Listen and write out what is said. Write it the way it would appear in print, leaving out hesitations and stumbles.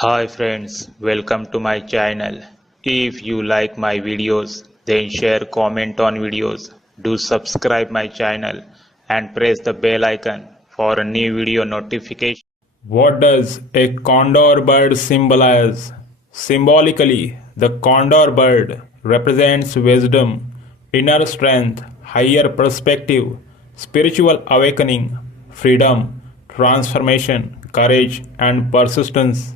Hi friends, welcome to my channel. If you like my videos, then share comment on videos. Do subscribe my channel and press the bell icon for a new video notification. What does a condor bird symbolize? Symbolically, the condor bird represents wisdom, inner strength, higher perspective, spiritual awakening, freedom, transformation, courage, and persistence.